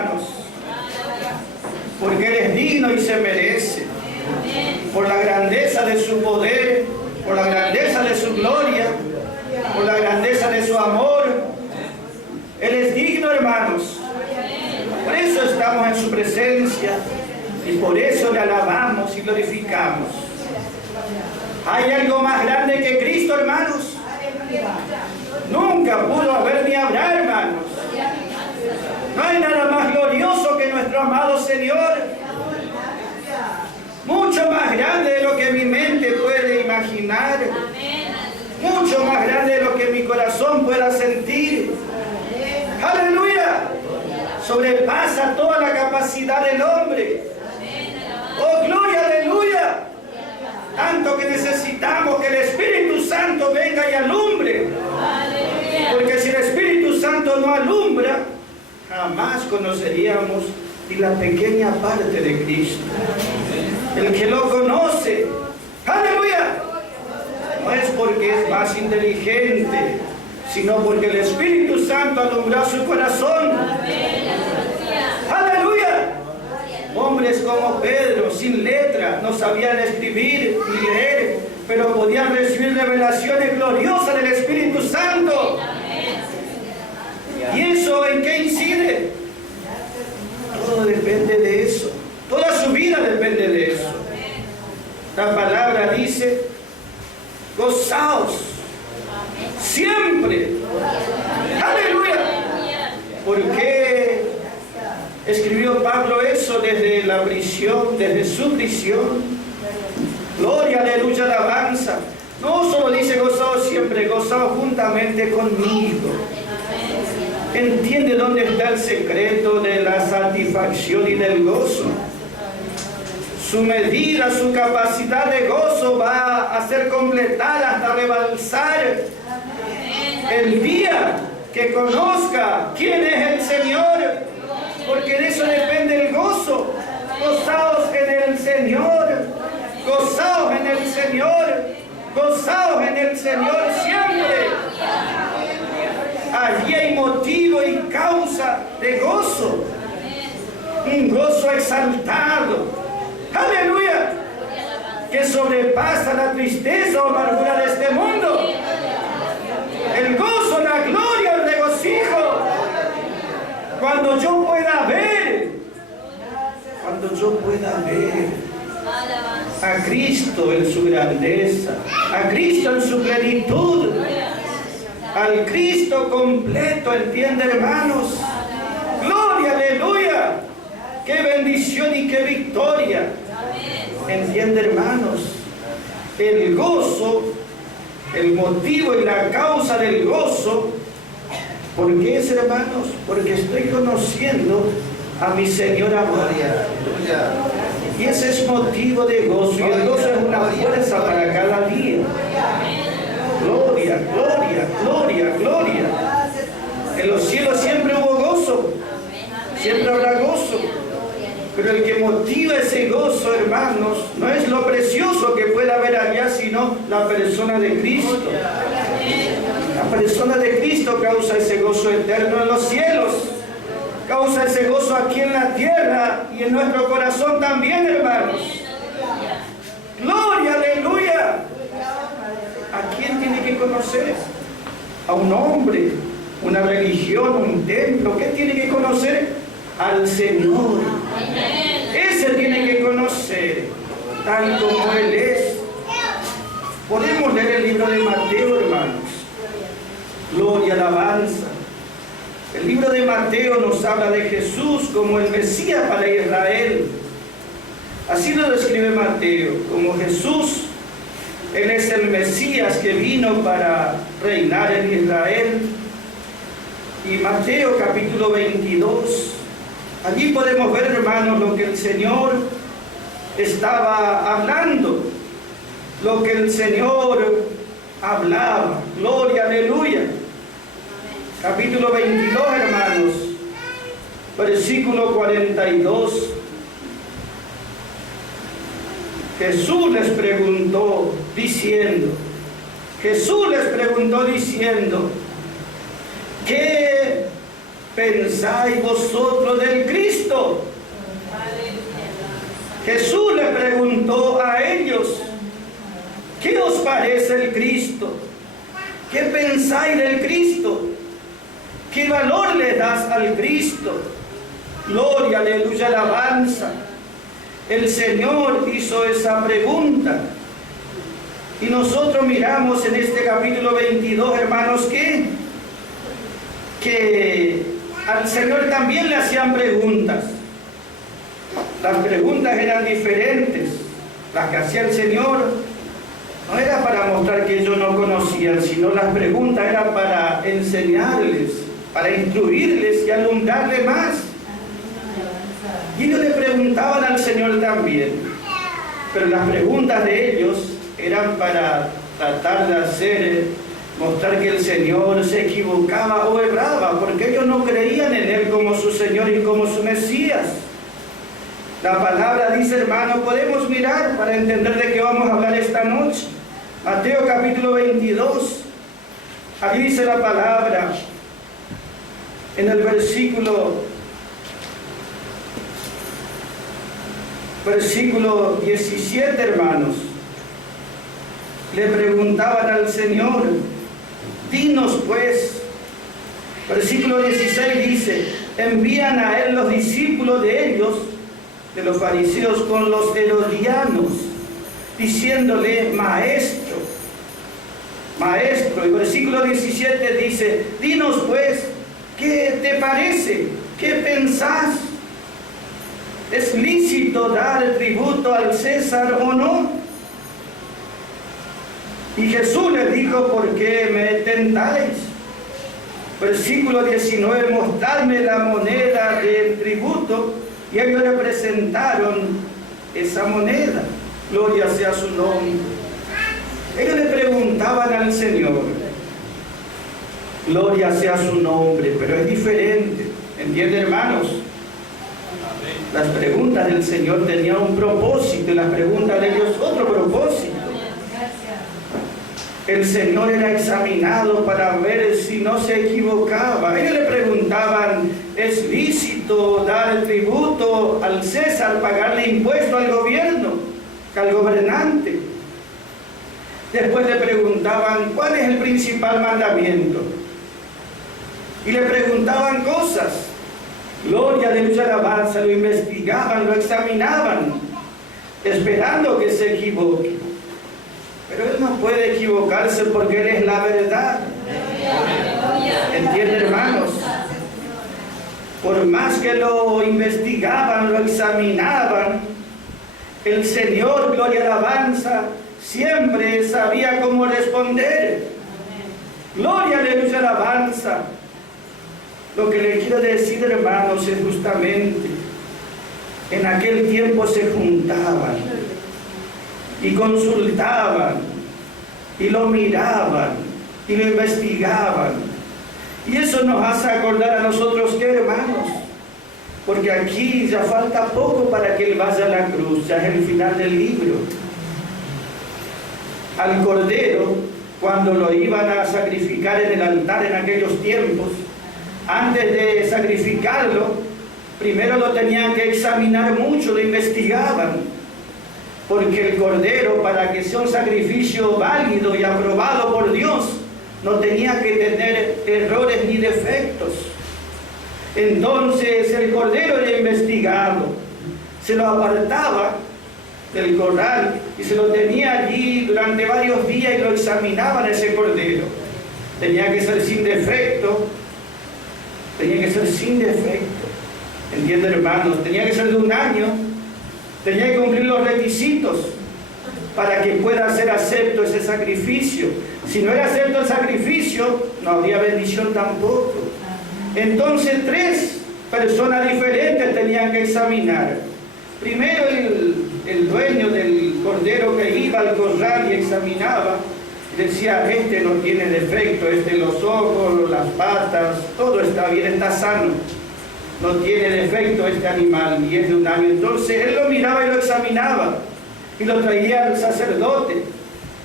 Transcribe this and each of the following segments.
hermanos, porque Él es digno y se merece, por la grandeza de su poder, por la grandeza de su gloria, por la grandeza de su amor. Él es digno, hermanos. Por eso estamos en su presencia y por eso le alabamos y glorificamos. ¿Hay algo más grande que Cristo, hermanos? Nunca pudo haber ni habrá, hermanos. No hay nada más glorioso que nuestro amado Señor. Mucho más grande de lo que mi mente puede imaginar. Mucho más grande de lo que mi corazón pueda sentir. ¡Aleluya! Sobrepasa toda la capacidad del hombre. ¡Oh, gloria, aleluya! Tanto que necesitamos que el Espíritu Santo venga y alumbre. Porque si el Espíritu Santo no alumbra, jamás conoceríamos ni la pequeña parte de Cristo. El que lo conoce, ¡aleluya!, no es porque es más inteligente, sino porque el Espíritu Santo alumbró su corazón. ¡Aleluya! Hombres como Pedro, sin letra, no sabían escribir ni leer, pero podían recibir revelaciones gloriosas del Espíritu Santo. ¿Y eso en qué incide? Todo depende de eso. Toda su vida depende de eso. La palabra dice: gozaos siempre. ¡Aleluya! ¿Por qué escribió Pablo eso desde la prisión, desde su prisión? Gloria, aleluya, alabanza. No solo dice gozaos siempre, gozaos juntamente conmigo. ¿Entiende dónde está el secreto de la satisfacción y del gozo? Su medida, su capacidad de gozo va a ser completada hasta rebalsar el día que conozca quién es el Señor, porque de eso depende el gozo. Gozaos en el Señor, gozaos en el Señor, gozaos en el Señor siempre. Allí hay motivo y causa de gozo, un gozo exaltado, aleluya, que sobrepasa la tristeza o amargura de este mundo. El gozo, la gloria, el regocijo, cuando yo pueda ver a Cristo en su grandeza, a Cristo en su plenitud, al Cristo completo, ¿entiende, hermanos? Gloria, aleluya, qué bendición y qué victoria. ¿Entiende, hermanos? El gozo, el motivo y la causa del gozo, ¿por qué es, hermanos? Porque estoy conociendo a mi Señor amado. Y ese es motivo de gozo, y el gozo es una fuerza para cada día. Gloria, gloria, gloria, gloria. En los cielos siempre hubo gozo, siempre habrá gozo. Pero el que motiva ese gozo, hermanos, no es lo precioso que pueda haber allá, sino la persona de Cristo. La persona de Cristo causa ese gozo eterno en los cielos, causa ese gozo aquí en la tierra y en nuestro corazón también, hermanos. Gloria, aleluya. ¿A quién tiene que conocer? A un hombre, una religión, un templo. ¿Qué tiene que conocer? Al Señor. Ese tiene que conocer, tal como Él es. Podemos leer el libro de Mateo, hermanos. Gloria, alabanza. El libro de Mateo nos habla de Jesús como el Mesías para Israel. Así lo describe Mateo, como Jesús. Él es el Mesías que vino para reinar en Israel. Y Mateo capítulo 22, allí podemos ver, hermanos, lo que el Señor estaba hablando, lo que el Señor hablaba. Gloria, aleluya. Capítulo 22, hermanos, versículo 42. Jesús les preguntó diciendo, ¿qué pensáis vosotros del Cristo? parece el Cristo? ¿Qué pensáis del Cristo? ¿Qué valor le das al Cristo? Gloria, aleluya, alabanza. El Señor hizo esa pregunta. Y nosotros miramos en este capítulo 22, hermanos, que al Señor también le hacían preguntas. Las preguntas eran diferentes. Las que hacía el Señor no era para mostrar que ellos no conocían, sino las preguntas eran para enseñarles, para instruirles y alumbrarles más. Y ellos le preguntaban al Señor también, pero las preguntas de ellos eran para tratar de mostrar que el Señor se equivocaba o erraba, porque ellos no creían en Él como su Señor y como su Mesías. La palabra dice, hermano, podemos mirar para entender de qué vamos a hablar esta noche. Mateo capítulo 22, ahí dice la palabra, en el versículo 17, hermanos, le preguntaban al Señor, dinos pues, versículo 16 dice, envían a Él los discípulos de ellos, de los fariseos, con los herodianos, diciéndole, maestro, maestro. Y versículo 17 dice, dinos pues, ¿qué te parece? ¿Qué pensás? ¿Es lícito dar tributo al César o no? Y Jesús les dijo, ¿por qué me tentáis? Versículo 19, mostradme la moneda del tributo. Y ellos le presentaron esa moneda. Gloria sea su nombre. Ellos le preguntaban al Señor. Gloria sea su nombre, pero es diferente. ¿Entienden, hermanos? Las preguntas del Señor tenían un propósito y las preguntas de ellos otro propósito. El Señor era examinado para ver si no se equivocaba. Ellos le preguntaban, ¿es lícito dar tributo al César, pagarle impuesto al gobierno, al gobernante? Después le preguntaban, ¿cuál es el principal mandamiento? Y le preguntaban cosas. Gloria, aleluya, alabanza, lo investigaban, lo examinaban, esperando que se equivoque. Pero Él no puede equivocarse porque Él es la verdad. ¿Entienden, hermanos? Por más que lo investigaban, lo examinaban, el Señor, gloria, alabanza, siempre sabía cómo responder. Gloria, aleluya, alabanza. Lo que le quiero decir, hermanos, es justamente, en aquel tiempo se juntaban y consultaban y lo miraban y lo investigaban. Y eso nos hace acordar a nosotros, ¿qué, hermanos? Porque aquí ya falta poco para que Él vaya a la cruz, ya es el final del libro. Al Cordero, cuando lo iban a sacrificar en el altar en aquellos tiempos, antes de sacrificarlo, primero lo tenían que examinar mucho, lo investigaban. Porque el Cordero, para que sea un sacrificio válido y aprobado por Dios, no tenía que tener errores ni defectos. Entonces el Cordero era investigado, se lo apartaba del corral y se lo tenía allí durante varios días y lo examinaban ese Cordero. Tenía que ser sin defecto. Tenía que ser sin defecto. ¿Entienden, hermanos? Tenía que ser de 1 año. Tenía que cumplir los requisitos para que pueda ser acepto ese sacrificio. Si no era acepto el sacrificio, no habría bendición tampoco. Entonces 3 personas diferentes tenían que examinar. Primero el dueño del cordero que iba al corral y examinaba, decía, este no tiene defecto, los ojos, las patas, todo está bien, está sano. No tiene defecto este animal y es de 1 año. Entonces él lo miraba y lo examinaba y lo traía al sacerdote.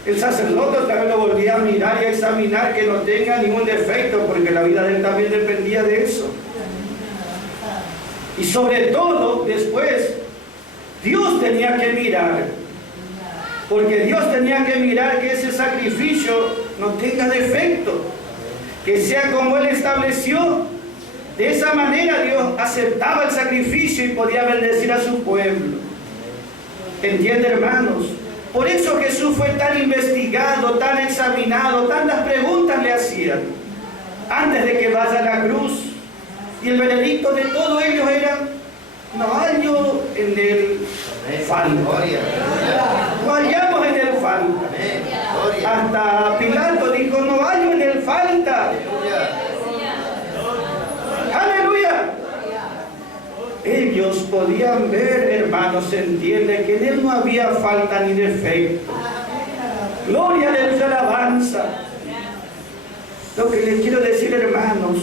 El sacerdote otra vez lo volvía a mirar y a examinar que no tenga ningún defecto, porque la vida de él también dependía de eso. Y sobre todo, después, Dios tenía que mirar Porque Dios tenía que mirar que ese sacrificio no tenga defecto, que sea como Él estableció. De esa manera Dios aceptaba el sacrificio y podía bendecir a su pueblo. ¿Entiende, hermanos? Por eso Jesús fue tan investigado, tan examinado, tantas preguntas le hacían antes de que vaya a la cruz. Y el veredicto de todos ellos era: no hallo en él falta. No hallamos en él falta. Hasta Pilato dijo: no hallo en él falta. Aleluya. Ellos podían ver, hermanos, se entiende que en él no había falta ni defecto. Gloria, aleluya, alabanza. Lo que les quiero decir, hermanos,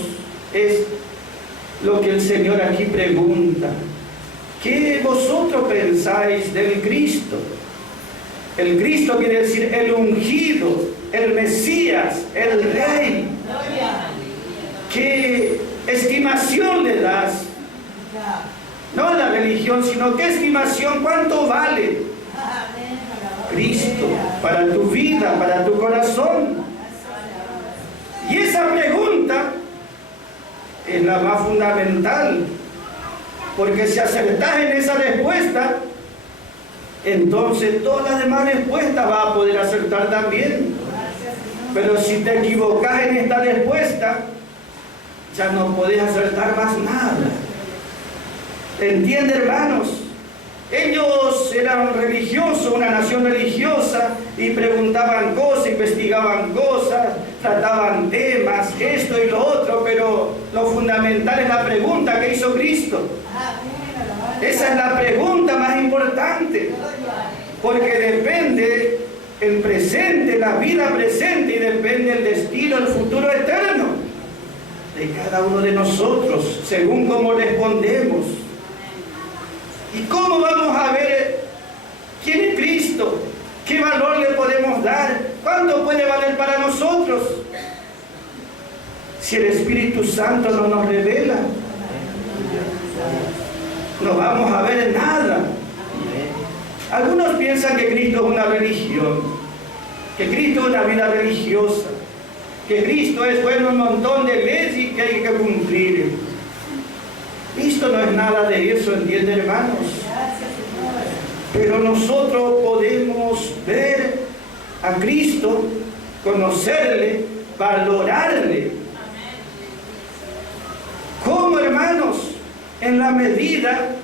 es lo que el Señor aquí pregunta: ¿qué vosotros pensáis del Cristo? El Cristo quiere decir el ungido, el Mesías, el Rey. ¿Qué estimación le das? No la religión, sino qué estimación, cuánto vale Cristo para tu vida, para tu corazón. Y esa pregunta es la más fundamental, porque si acertás en esa respuesta, entonces todas las demás respuestas vas a poder acertar también. Pero si te equivocas en esta respuesta, ya no podés acertar más nada. ¿Entiende, hermanos? Ellos eran religiosos, una nación religiosa, y preguntaban cosas, investigaban cosas, trataban temas, esto y lo otro, pero lo fundamental es la pregunta que hizo Cristo. Esa es la pregunta más importante, porque depende el presente, la vida presente, y depende el destino, el futuro eterno de cada uno de nosotros, según cómo respondemos. ¿Y cómo vamos a ver quién es Cristo? ¿Qué valor le podemos dar? ¿Cuánto puede valer para nosotros? Si el Espíritu Santo no nos revela, no vamos a ver nada. Algunos piensan que Cristo es una religión, que Cristo es una vida religiosa, que Cristo es, bueno, un montón de leyes que hay que cumplir. Cristo no es nada de eso, ¿entienden, hermanos? Pero nosotros podemos ver a Cristo, conocerle, valorarle. ¿Cómo, hermanos? En la medida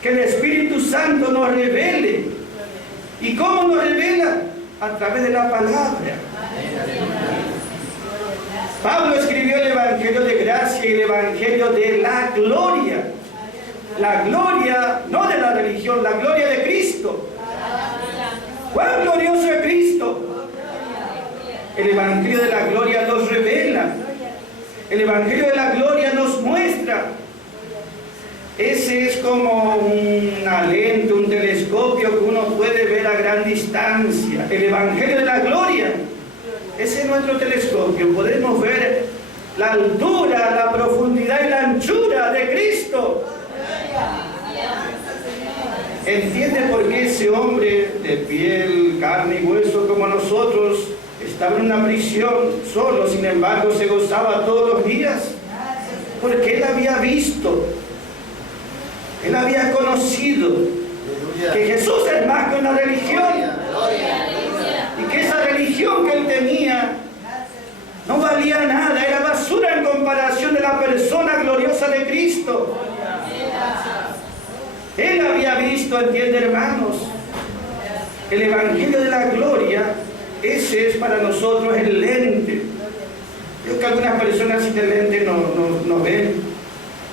que el Espíritu Santo nos revele. ¿Y cómo nos revela? A través de la palabra. Pablo escribió el Evangelio de gracia y el Evangelio de la gloria. La gloria, no de la religión, la gloria de Cristo. ¡Cuán glorioso es Cristo! El Evangelio de la gloria nos revela. El Evangelio de la gloria nos muestra. Ese es como una lente, un telescopio que uno puede ver a gran distancia. El Evangelio de la gloria. Ese es nuestro telescopio. Podemos ver la altura, la profundidad y la anchura de Cristo. ¿Entiende por qué ese hombre de piel, carne y hueso como nosotros estaba en una prisión solo, sin embargo se gozaba todos los días? Porque él había visto, él había conocido que Jesús es más que una religión. Y que esa religión que él tenía no valía nada, era basura en comparación de la persona gloriosa de Cristo. Él había visto, ¿entiende, hermanos? El Evangelio de la gloria, ese es para nosotros el lente. Creo que algunas personas sin el lente no ven.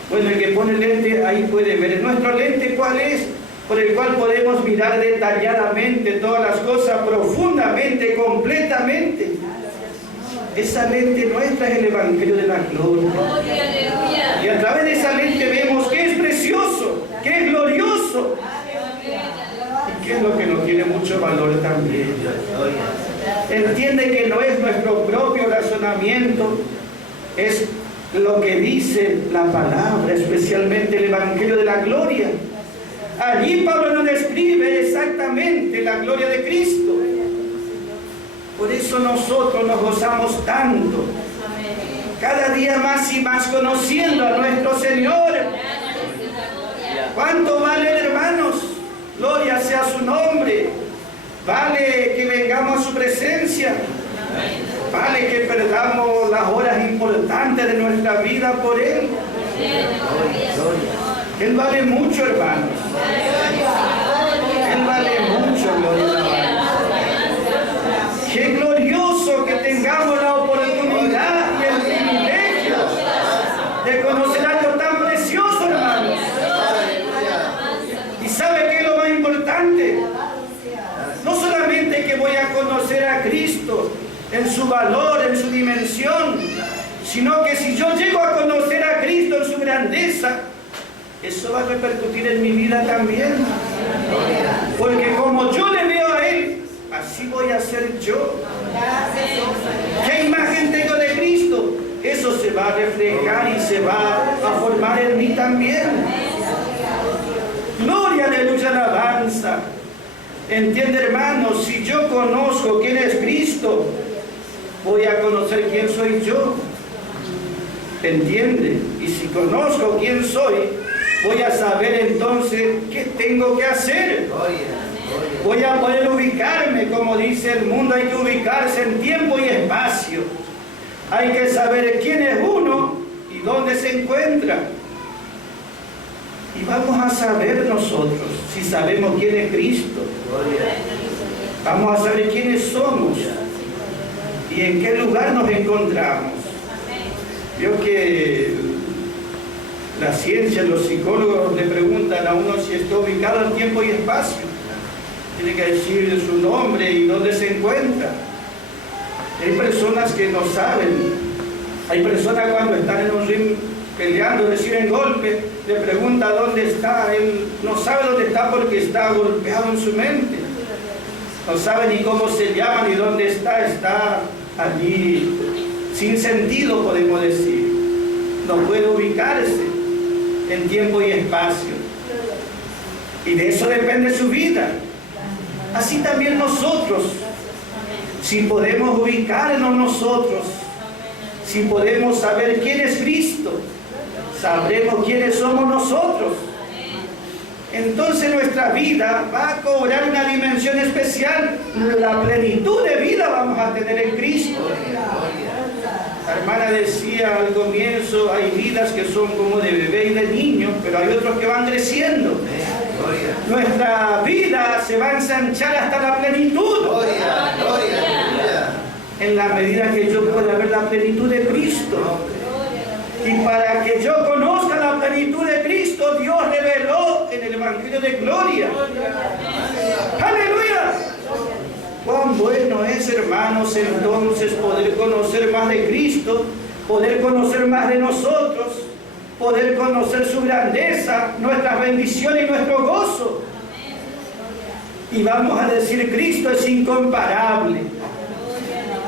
Bueno, el que pone el lente ahí puede ver. ¿Nuestro lente cuál es? Por el cual podemos mirar detalladamente todas las cosas, profundamente, completamente. Esa lente nuestra es el Evangelio de la gloria. Y a través de esa lente vemos que es precioso, que es glorioso, y que es lo que nos tiene mucho valor también. Entiende que no es nuestro propio razonamiento, es lo que dice la palabra, especialmente el Evangelio de la gloria. Allí Pablo nos describe exactamente la gloria de Cristo. Por eso nosotros nos gozamos tanto, cada día más y más conociendo a nuestro Señor. ¿Cuánto vale, hermanos? Gloria sea su nombre. Vale que vengamos a su presencia. Vale que perdamos las horas importantes de nuestra vida por Él. Él vale mucho, hermanos. Él vale mucho, gloria a Dios. Qué glorioso que tengamos la oportunidad y el privilegio de conocer algo tan precioso, hermanos. ¿Y sabe qué es lo más importante? No solamente que voy a conocer a Cristo en su valor, en su dimensión, sino que si yo llego a conocer a Cristo en su grandeza, eso va a repercutir en mi vida también. Porque como yo le veo a Él, así voy a ser yo. ¿Qué imagen tengo de Cristo? Eso se va a reflejar y se va a formar en mí también. Gloria, aleluya, alabanza. Entiende, hermanos, si yo conozco quién es Cristo, voy a conocer quién soy yo. ¿Entiende? Y si conozco quién soy, voy a saber entonces qué tengo que hacer. Voy a poder ubicarme, como dice el mundo, hay que ubicarse en tiempo y espacio. Hay que saber quién es uno y dónde se encuentra. Y vamos a saber nosotros, si sabemos quién es Cristo, vamos a saber quiénes somos y en qué lugar nos encontramos. Yo que la ciencia, los psicólogos le preguntan a uno si está ubicado en tiempo y espacio. Tiene que decir su nombre y dónde se encuentra. Hay personas que no saben. Hay personas cuando están en un ring peleando, reciben golpe, le pregunta dónde está. Él no sabe dónde está porque está golpeado en su mente. No sabe ni cómo se llama ni dónde está. Está allí sin sentido, podemos decir. No puede ubicarse en tiempo y espacio. Y de eso depende su vida. Así también nosotros, si podemos ubicarnos nosotros, si podemos saber quién es Cristo, sabremos quiénes somos nosotros. Entonces nuestra vida va a cobrar una dimensión especial. La plenitud de vida vamos a tener en Cristo. La hermana decía al comienzo, hay vidas que son como de bebé y de niño, pero hay otros que van creciendo. Nuestra vida se va a ensanchar hasta la plenitud. En la medida que yo pueda ver la plenitud de Cristo. Y para que yo conozca la plenitud de Cristo, Dios reveló en el Evangelio de Gloria. ¡Aleluya! Cuán bueno es, hermanos, entonces poder conocer más de Cristo, poder conocer más de nosotros, poder conocer su grandeza, nuestras bendiciones y nuestro gozo. Y vamos a decir, Cristo es incomparable.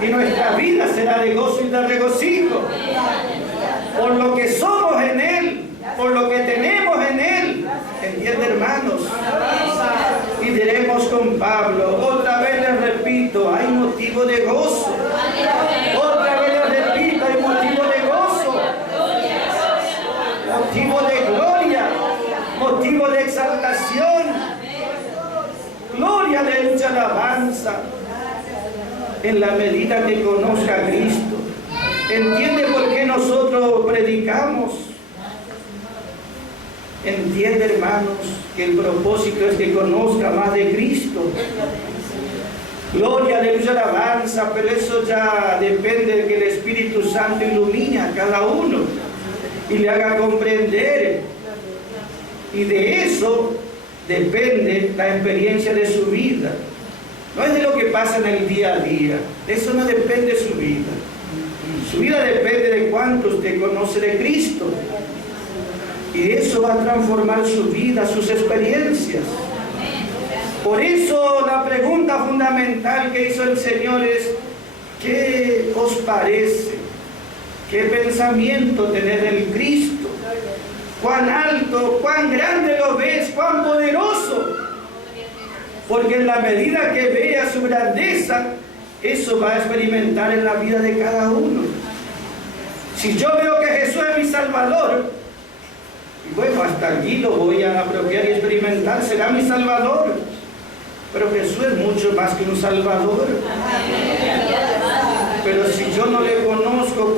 Y nuestra vida será de gozo y de regocijo. Por lo que somos en Él, por lo que tenemos en Él. ¿Entiende, hermanos? Y diremos con Pablo, otra vez les repito, hay motivo de gozo. Otra vez les repito, hay motivo de gozo. Motivo de gloria, motivo de exaltación. Gloria, aleluya, alabanza. En la medida que conozca a Cristo. ¿Entiende por qué nosotros predicamos? Entiende, hermanos, que el propósito es que conozca más de Cristo. Gloria, aleluya, alabanza, pero eso ya depende de que el Espíritu Santo ilumine a cada uno y le haga comprender. Y de eso depende la experiencia de su vida. No es de lo que pasa en el día a día. De eso no depende su vida. Su vida depende de cuánto usted conoce de Cristo. Y eso va a transformar su vida, sus experiencias. Por eso la pregunta fundamental que hizo el Señor es, ¿qué os parece? ¿Qué pensamiento tener del Cristo? ¿Cuán alto, cuán grande lo ves? ¿Cuán poderoso Porque en la medida que vea su grandeza, eso va a experimentar en la vida de cada uno. Si yo veo que Jesús es mi Salvador, bueno, hasta allí lo voy a apropiar y experimentar, será mi Salvador. Pero Jesús es mucho más que un Salvador. Pero si yo no le conozco,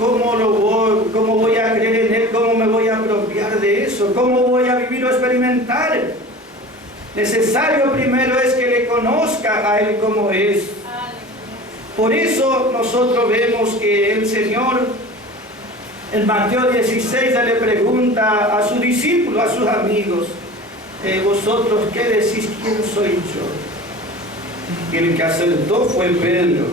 ¿cómo voy a creer en Él? ¿Cómo me voy a apropiar de eso? ¿Cómo voy a vivir o experimentar? Necesario primero es que le conozca a Él como es. Por eso nosotros vemos que el Señor en Mateo 16 le pregunta a sus discípulos, a sus amigos, vosotros qué decís, ¿quién soy yo? Y el que acertó fue Pedro.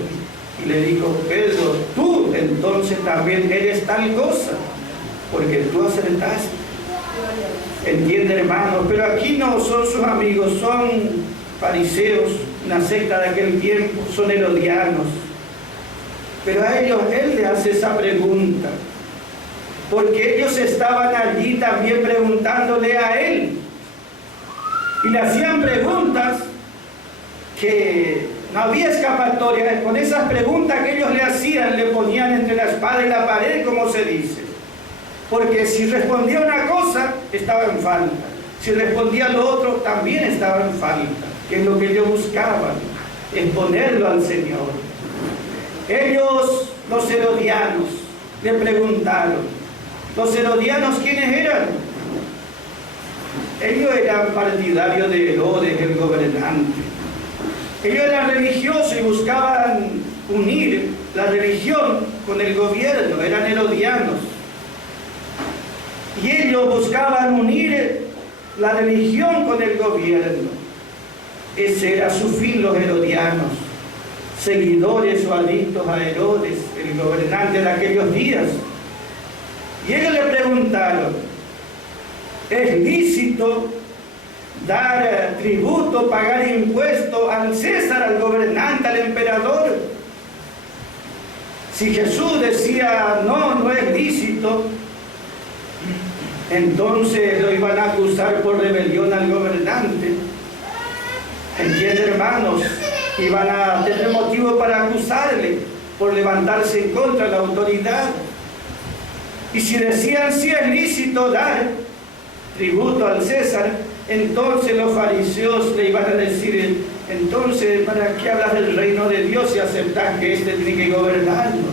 Y le dijo, Pedro, tú entonces también eres tal cosa, porque tú acertaste. Entiende, hermanos, pero aquí no son sus amigos, son fariseos, una secta de aquel tiempo, son herodianos. Pero a ellos Él le hace esa pregunta, porque ellos estaban allí también preguntándole a Él. Y le hacían preguntas que no había escapatoria. Con esas preguntas que ellos le hacían, le ponían entre la espada y la pared, como se dice. Porque si respondía una cosa, estaba en falta. Si respondía lo otro, también estaba en falta. Que es lo que ellos buscaban, exponerlo al Señor. Ellos, los herodianos, le preguntaron. ¿Los herodianos quiénes eran? Ellos eran partidarios de Herodes, el gobernante. Ellos eran religiosos y buscaban unir la religión con el gobierno, eran herodianos. Y ellos buscaban unir la religión con el gobierno. Ese era su fin, los herodianos, seguidores o adictos a Herodes, el gobernante de aquellos días. Y ellos le preguntaron, ¿es lícito dar tributo, pagar impuesto al César, al gobernante, al emperador? Si Jesús decía, no es lícito, entonces lo iban a acusar por rebelión al gobernante. ¿Entienden, hermanos? Iban a tener motivo para acusarle por levantarse en contra de la autoridad. Y si decían si es lícito dar tributo al César, entonces los fariseos le iban a decir, entonces, ¿para qué hablas del reino de Dios si aceptas que éste tiene que gobernarnos?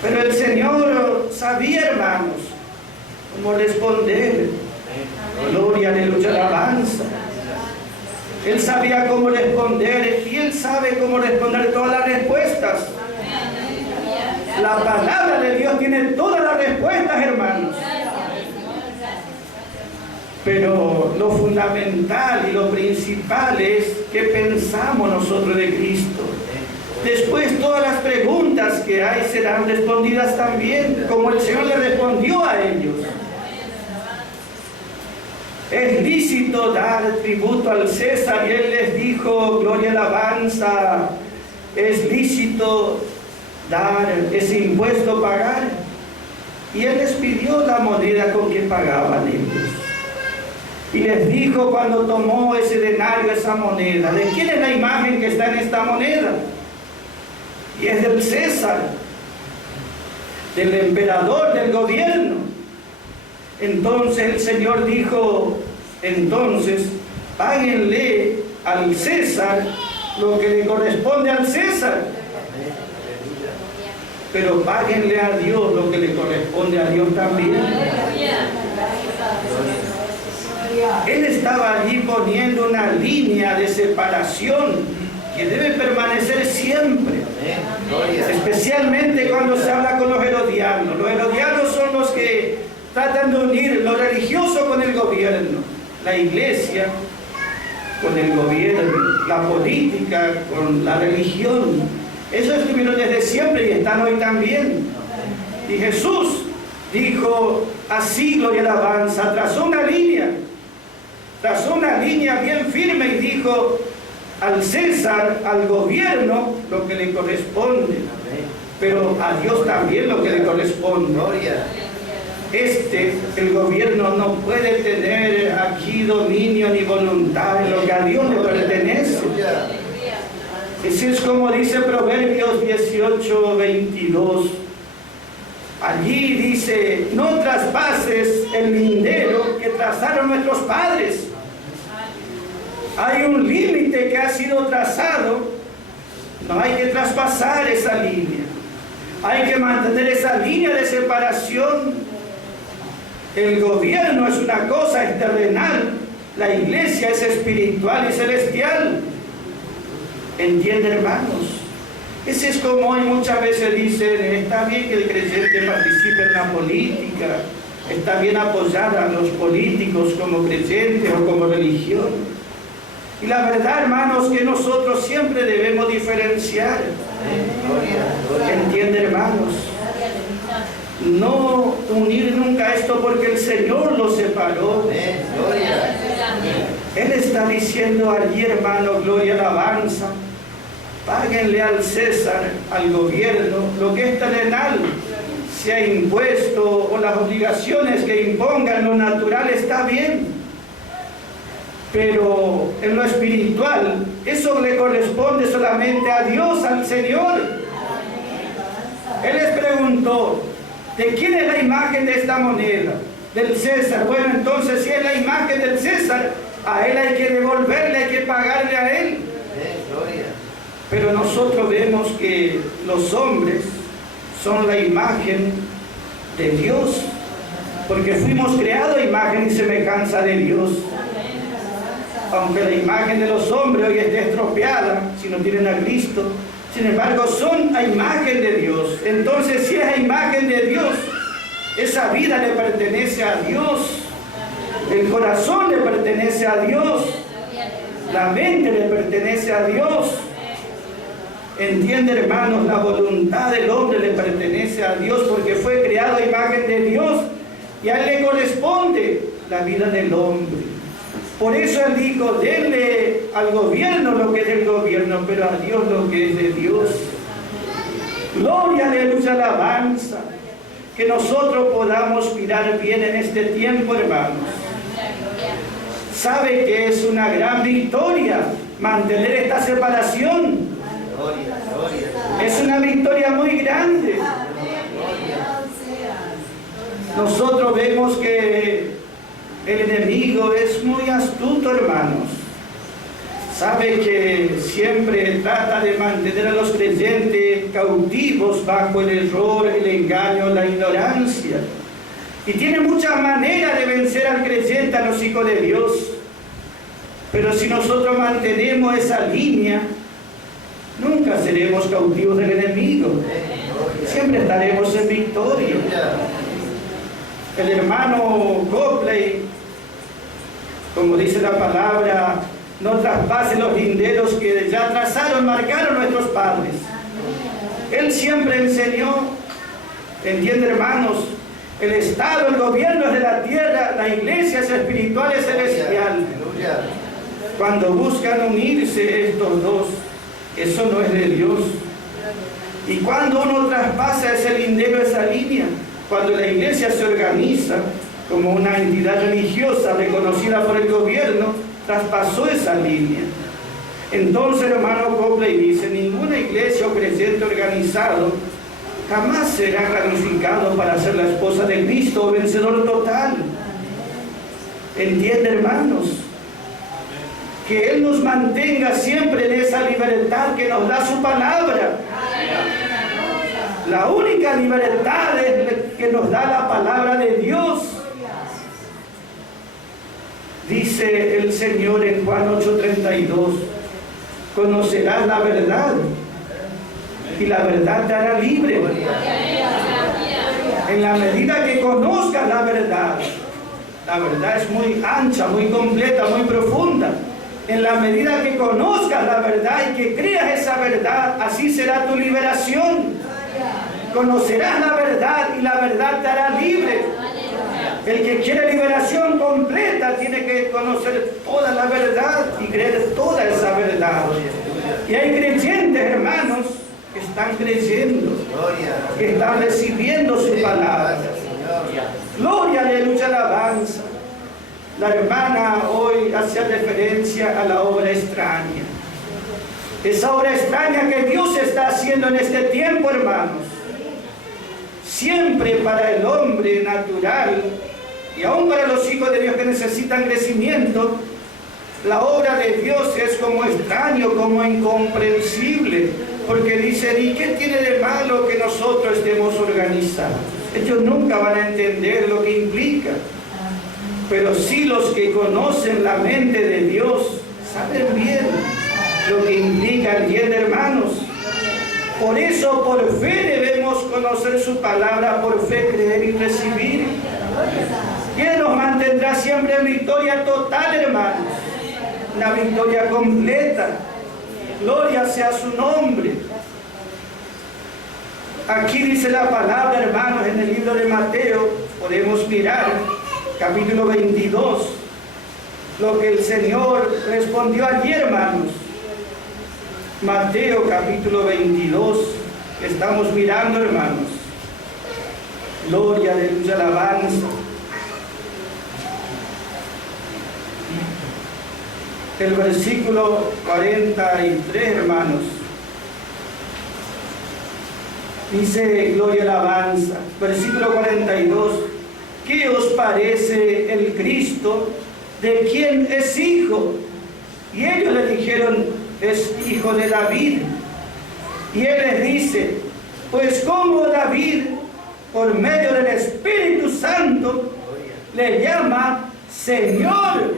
Pero el Señor sabía, hermanos, cómo responder. Gloria, aleluya, alabanza. Él sabía cómo responder y Él sabe cómo responder todas las respuestas. La palabra de Dios tiene todas las respuestas, hermanos. Pero lo fundamental y lo principal es qué pensamos nosotros de Cristo. Después todas las preguntas que hay serán respondidas también, como el Señor le respondió a ellos. Es lícito dar tributo al César, y Él les dijo, gloria, alabanza, es lícito dar ese impuesto, pagar. Y Él les pidió la moneda con que pagaban ellos. Y les dijo cuando tomó ese denario, esa moneda, ¿de quién es la imagen que está en esta moneda? Y es del César, del emperador, del gobierno. Entonces el Señor dijo, entonces páguenle al César lo que le corresponde al César, pero páguenle a Dios lo que le corresponde a Dios también. Él estaba allí poniendo una línea de separación que debe permanecer siempre, especialmente cuando se habla con los herodianos. Los herodianos son los que tratan de unir lo religioso con el gobierno, la iglesia con el gobierno, la política con la religión. Eso estuvieron desde siempre y están hoy también. Y Jesús dijo así, gloria y alabanza, trazó una línea bien firme y dijo al César, al gobierno, lo que le corresponde, pero a Dios también lo que le corresponde. El gobierno no puede tener aquí dominio ni voluntad en lo que a Dios le pertenece. Así es como dice Proverbios 18:22. Allí dice: no traspases el lindero que trazaron nuestros padres. Hay un límite que ha sido trazado, no hay que traspasar esa línea. Hay que mantener esa línea de separación. El gobierno es una cosa, es terrenal. La iglesia es espiritual y celestial. ¿Entienden, hermanos? Ese es como hoy muchas veces dicen: está bien que el creyente participe en la política, está bien apoyar a los políticos como creyentes o como religión. Y la verdad, hermanos, que nosotros siempre debemos diferenciar. ¿Entienden, hermanos? No unir nunca esto porque el Señor lo separó. Él está diciendo allí, hermano, gloria, alabanza: páguenle al César, al gobierno, lo que es terrenal, sea impuesto o las obligaciones que impongan lo natural, está bien. Pero en lo espiritual, eso le corresponde solamente a Dios, al Señor. Él les preguntó: ¿de quién es la imagen de esta moneda? Del César. Bueno, entonces si es la imagen del César, a él hay que devolverle, hay que pagarle a él. Pero nosotros vemos que los hombres son la imagen de Dios, porque fuimos creados a imagen y semejanza de Dios. Aunque la imagen de los hombres hoy esté estropeada, si no tienen a Cristo, sin embargo son a imagen de Dios. Entonces, si es a imagen de Dios, esa vida le pertenece a Dios, el corazón le pertenece a Dios, la mente le pertenece a Dios. ¿Entienden, hermanos? La voluntad del hombre le pertenece a Dios porque fue creado a imagen de Dios y a él le corresponde la vida del hombre. Por eso él dijo: denle al gobierno lo que es del gobierno, pero a Dios lo que es de Dios. Gloria, aleluya, alabanza. Que nosotros podamos mirar bien en este tiempo, hermanos. ¿Sabe que es una gran victoria mantener esta separación? Es una victoria muy grande. Nosotros vemos que el enemigo es muy astuto, hermanos. Sabe que siempre trata de mantener a los creyentes cautivos bajo el error, el engaño, la ignorancia. Y tiene muchas maneras de vencer al creyente, a los hijos de Dios. Pero si nosotros mantenemos esa línea, nunca seremos cautivos del enemigo. Siempre estaremos en victoria. El hermano Copley, como dice la palabra, no traspase los linderos que ya trazaron, marcaron nuestros padres. Él siempre enseñó, ¿entiende, hermanos? El Estado, el gobierno es de la tierra, la iglesia es espiritual, es celestial. Cuando buscan unirse estos dos, eso no es de Dios. Y cuando uno traspasa ese lindero, esa línea, cuando la iglesia se organiza como una entidad religiosa reconocida por el gobierno, traspasó esa línea. Entonces, hermano Copley dice: ninguna iglesia o creyente organizado jamás será calificado para ser la esposa de Cristo o vencedor total. ¿Entiende, hermanos? Que Él nos mantenga siempre en esa libertad que nos da su palabra. La única libertad es que nos da la palabra de Dios. Dice el Señor en Juan 8:32: conocerás la verdad y la verdad te hará libre. En la medida que conozcas la verdad es muy ancha, muy completa, muy profunda. En la medida que conozcas la verdad y que creas esa verdad, así será tu liberación. Conocerás la verdad y la verdad te hará libre. El que quiere liberación completa tiene que conocer toda la verdad y creer toda esa verdad. Y hay creyentes, hermanos, que están creyendo, que están recibiendo su palabra. Gloria, aleluya, alabanza. La hermana hoy hacía referencia a la obra extraña. Esa obra extraña que Dios está haciendo en este tiempo, hermanos. Siempre para el hombre natural y aún para los hijos de Dios que necesitan crecimiento, la obra de Dios es como extraño, como incomprensible, porque dicen, ¿y qué tiene de malo que nosotros estemos organizados? Ellos nunca van a entender lo que implica, pero sí los que conocen la mente de Dios saben bien lo que implica, ¿entienden, hermanos? Por eso, por fe debemos conocer su palabra, por fe creer y recibir. Y Él nos mantendrá siempre en victoria total, hermanos. Una victoria completa. Gloria sea su nombre. Aquí dice la palabra, hermanos, en el libro de Mateo, podemos mirar, capítulo 22, lo que el Señor respondió allí, hermanos. Mateo capítulo 22, estamos mirando, hermanos. Gloria, aleluya, alabanza. El versículo 43, hermanos. Dice, gloria, alabanza. Versículo 42. ¿Qué os parece el Cristo? ¿De quién es hijo? Y ellos le dijeron, es hijo de David. Y Él les dice, pues como David, por medio del Espíritu Santo, le llama Señor,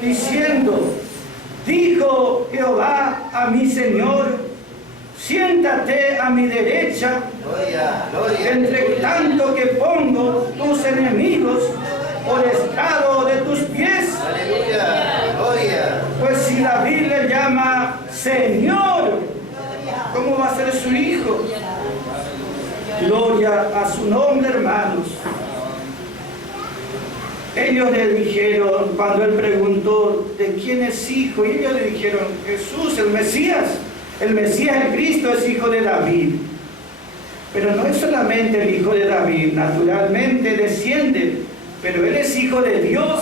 diciendo, dijo Jehová a mi Señor, siéntate a mi derecha, entre tanto que pongo tus enemigos por estrado de tus pies. Pues si David le llama Señor, ¿cómo va a ser su hijo? Gloria a su nombre, hermanos. Ellos le dijeron, cuando Él preguntó, ¿de quién es hijo? Y ellos le dijeron, Jesús, el Mesías. El Mesías, el Cristo, es hijo de David. Pero no es solamente el hijo de David, naturalmente desciende, pero Él es hijo de Dios.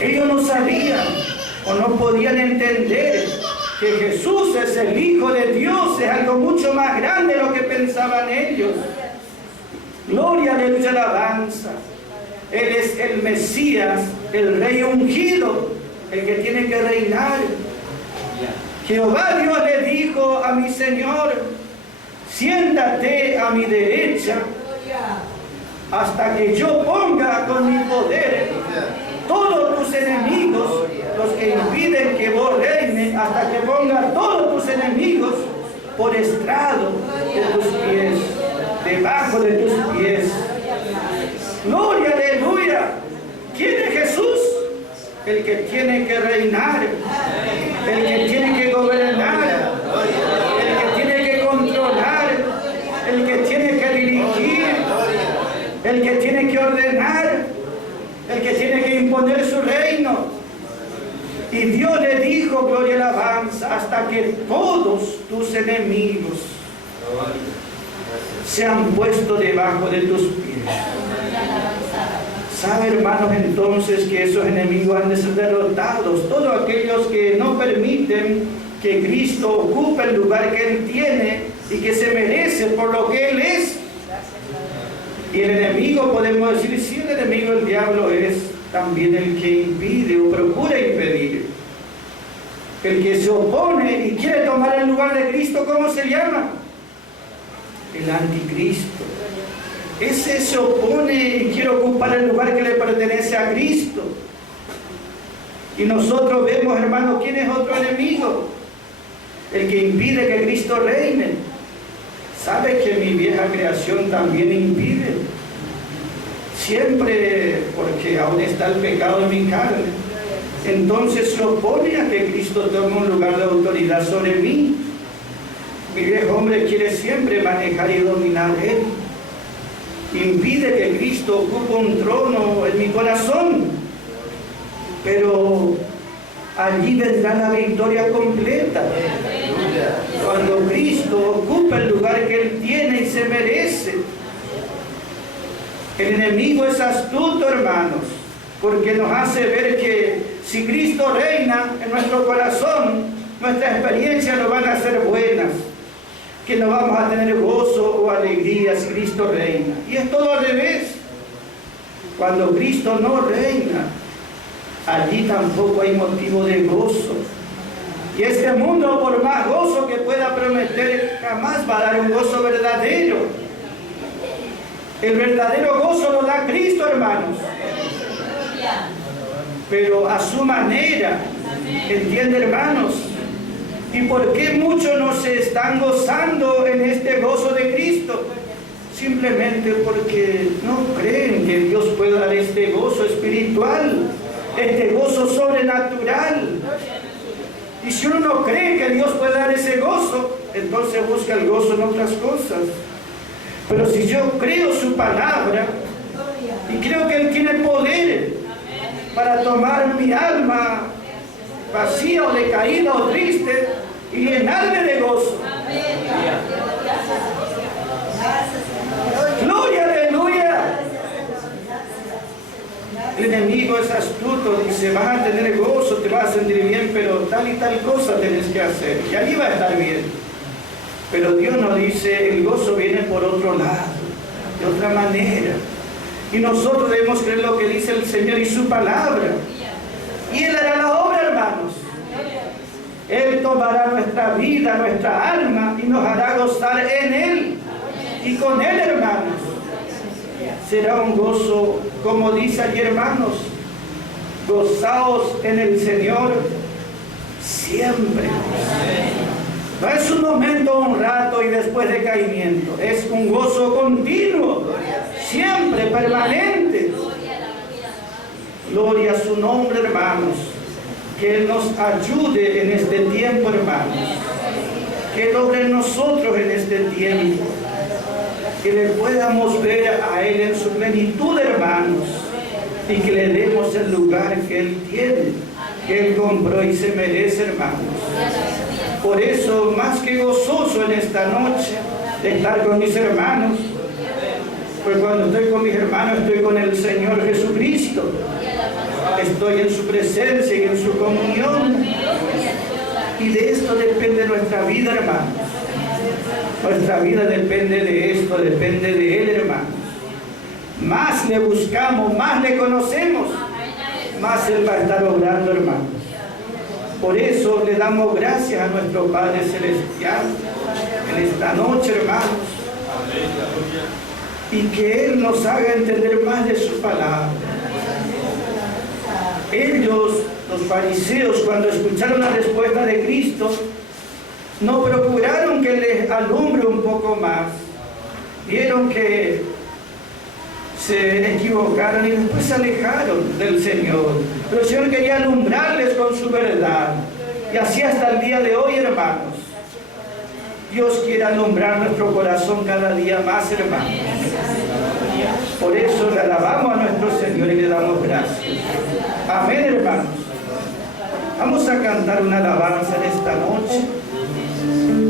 Ellos no sabían o no podían entender que Jesús es el Hijo de Dios, es algo mucho más grande de lo que pensaban ellos. Gloria, aleluya, alabanza. Él es el Mesías, el Rey ungido, el que tiene que reinar. Jehová Dios le dijo a mi Señor, siéntate a mi derecha hasta que yo ponga con mi poder todos tus enemigos, los que impiden que vos reines, hasta que ponga todos tus enemigos por estrado de tus pies, debajo de tus pies. Gloria, aleluya. ¿Quién es Jesús? El que tiene que reinar, el que tiene que gobernar, el que tiene que controlar, el que tiene que dirigir, el que tiene que ordenar, el que tiene que imponer su reino. Y Dios le dijo, gloria y alabanza, hasta que todos tus enemigos sean puestos debajo de tus pies. ¿Sabe, hermanos, entonces que esos enemigos han de ser derrotados? Todos aquellos que no permiten que Cristo ocupe el lugar que Él tiene y que se merece por lo que Él es. Y el enemigo, podemos decir, si el enemigo, el diablo, es también el que impide o procura impedir. El que se opone y quiere tomar el lugar de Cristo, ¿cómo se llama? El anticristo. Ese se opone y quiere ocupar el lugar que le pertenece a Cristo. Y nosotros vemos, hermanos, ¿quién es otro enemigo? El que impide que Cristo reine. ¿Sabe que mi vieja creación también impide? Siempre, porque aún está el pecado en mi carne. Entonces se opone a que Cristo tome un lugar de autoridad sobre mí. Mi viejo hombre quiere siempre manejar y dominar él. Impide que Cristo ocupe un trono en mi corazón. Pero allí vendrá la victoria completa. Cuando Cristo ocupa el lugar que Él tiene y se merece. El enemigo es astuto, hermanos, porque nos hace ver que si Cristo reina en nuestro corazón, nuestras experiencias no van a ser buenas, que no vamos a tener gozo o alegría si Cristo reina. Y es todo al revés. Cuando Cristo no reina, allí tampoco hay motivo de gozo. Y este mundo, por más gozo que pueda prometer, jamás va a dar un gozo verdadero. El verdadero gozo lo da Cristo, hermanos. Pero a su manera, ¿entiende, hermanos? ¿Y por qué muchos no se están gozando en este gozo de Cristo? Simplemente porque no creen que Dios pueda dar este gozo espiritual, este gozo sobrenatural. Y si uno no cree que Dios puede dar ese gozo, entonces busca el gozo en otras cosas. Pero si yo creo su palabra, y creo que Él tiene poder para tomar mi alma vacía o decaída o triste y llenarme de gozo. Gloria, aleluya. El enemigo es astuto, dice, vas a tener gozo, te vas a sentir bien, pero tal y tal cosa tenés que hacer, y allí va a estar bien. Pero Dios nos dice, el gozo viene por otro lado, de otra manera. Y nosotros debemos creer lo que dice el Señor y su palabra. Y Él hará la obra, hermanos. Él tomará nuestra vida, nuestra alma, y nos hará gozar en Él y con Él, hermanos. Será un gozo, como dice allí, hermanos, gozaos en el Señor siempre. No es un momento, un rato y después de caimiento, es un gozo continuo, siempre, permanente. Gloria a su nombre, hermanos. Que Él nos ayude en este tiempo, hermanos. Que Él obre en nosotros en este tiempo. Que le podamos ver a Él en su plenitud, hermanos, y que le demos el lugar que Él tiene, que Él compró y se merece, hermanos. Por eso, más que gozoso en esta noche de estar con mis hermanos, pues cuando estoy con mis hermanos estoy con el Señor Jesucristo, estoy en su presencia y en su comunión, y de esto depende nuestra vida, hermanos. Nuestra vida depende de esto, depende de Él, hermanos. Más le buscamos, más le conocemos, más Él va a estar obrando, hermanos. Por eso le damos gracias a nuestro Padre Celestial en esta noche, hermanos. Y que Él nos haga entender más de su palabra. Ellos, los fariseos, cuando escucharon la respuesta de Cristo, no procuraron que les alumbre un poco más. Vieron que se equivocaron y después se alejaron del Señor. Pero el Señor quería alumbrarles con su verdad. Y así hasta el día de hoy, hermanos. Dios quiere alumbrar nuestro corazón cada día más, hermanos. Por eso le alabamos a nuestro Señor y le damos gracias. Amén, hermanos. Vamos a cantar una alabanza en esta noche.